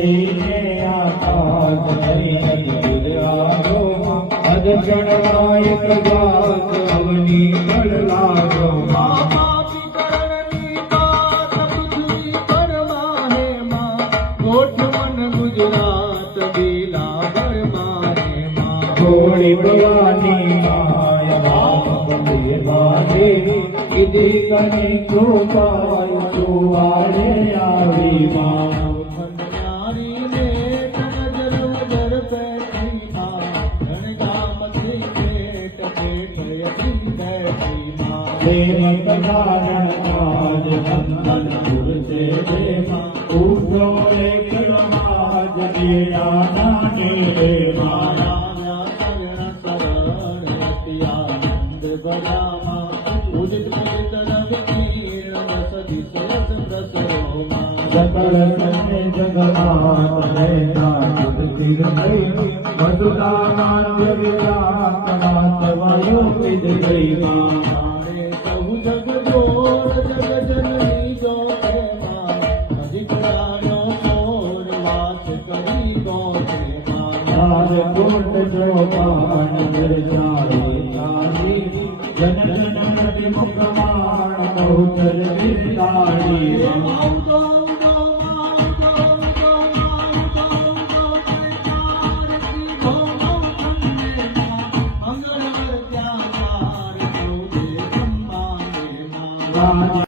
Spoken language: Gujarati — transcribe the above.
ઉડીને આકાશ નહીં આજો અજ ચણવાય પ્રભાત અવની ગળ લાગો થોડી ભવાની કીધી કની કૃપાય સુવાડે આવી જન જન મુખ માણ